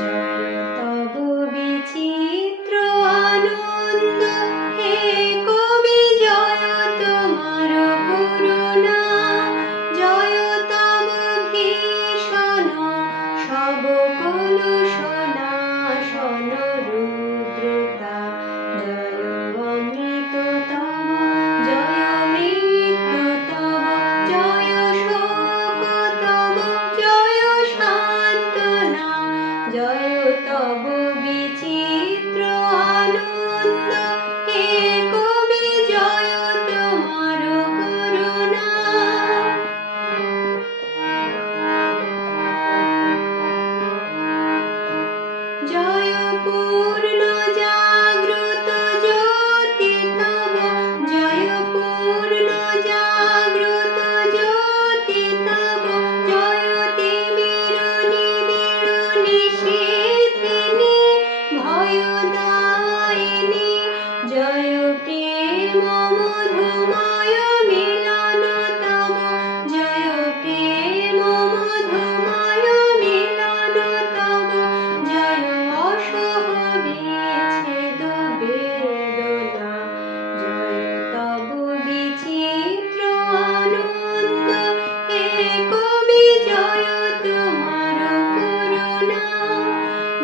জয় তব বিচিত্র আনন্দ, হে কবি জয় তোমার করুণা। জয় তব ভীষণ সব কলুষনাশন রুদ্রতা। জয় অমৃত তব, জয় মৃত্যু তব, জয় শোক তব, জয় সান্ত্বনা। জয় তব বিচিত্র আনন্দ, হে কবি জয় তোমার করুণা। জয় পূর্ণ জাগ্রত জ্যোতি তব, জয় পূর্ণ জাগ্রত জ্যোতি তব, জয় তিমির নিবিড় নিশীথিনী ভয়দায়িনী। জয় প্রেম মধুময় মিলন তব, জয় প্রেম মধুময় মিলন তব, জয় অসহ বিচ্ছেদ বেদনা। জয় তব বিচিত্র আনন্দ, হে কবি জয় তোমার করুণা।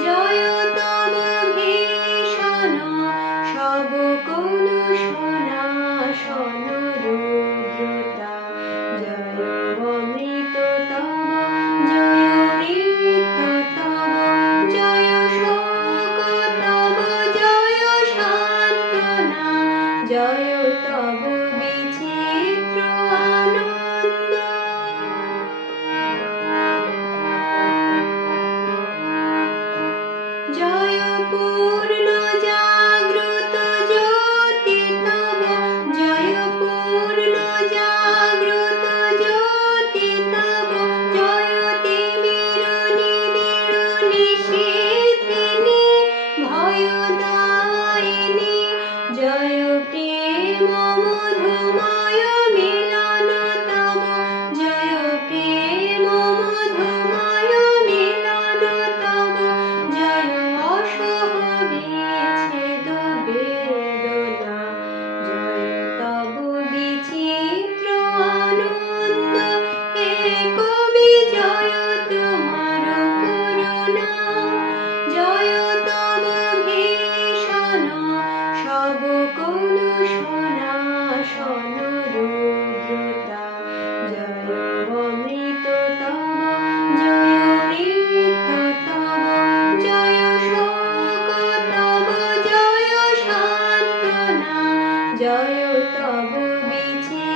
জয় তব ভীষণ সব কলুষনাশন রুদ্রতা। জয় অমৃত তব, জয় মৃত্যু তব, জয় শোক তব, জয় সান্ত্বনা। জয় তব বিচিত্র আনন্দ, হে কবি জয় তোমার করুণা। জয় তব ভীষণ সব কলুষনাশন রুদ্রতা। জয় অমৃত তব, জয় মৃত্যু তব, জয় শোক তব, জয় সান্ত্বনা। জয় তব বিচিত্র আনন্দ, হে কবি জয় তোমার করুণা। জয় পূর্ণ জাগ্রত জ্যোতি তব, জয় পূর্ণ জাগ্রত জ্যোতি তব, জয় তিমির নিবিড় নিশীথিনী ভয়দায়িনী। জয় প্রেম মধুময় মিলন তব, জয় প্রেম মধুময় মিলন তব, জয় অসহ বিচ্ছেদ বেদনা। জয় তব বিচিত্র আনন্দ, হে কবি জয় তোমার করুণা। জয় তব ভীষণ সব কলুষনাশন রুদ্রতা। জয় অমৃত তব, জয় মৃত্যু তব, জয় শোক তব, জয় সান্ত্বনা। জয় তব বিচিত্র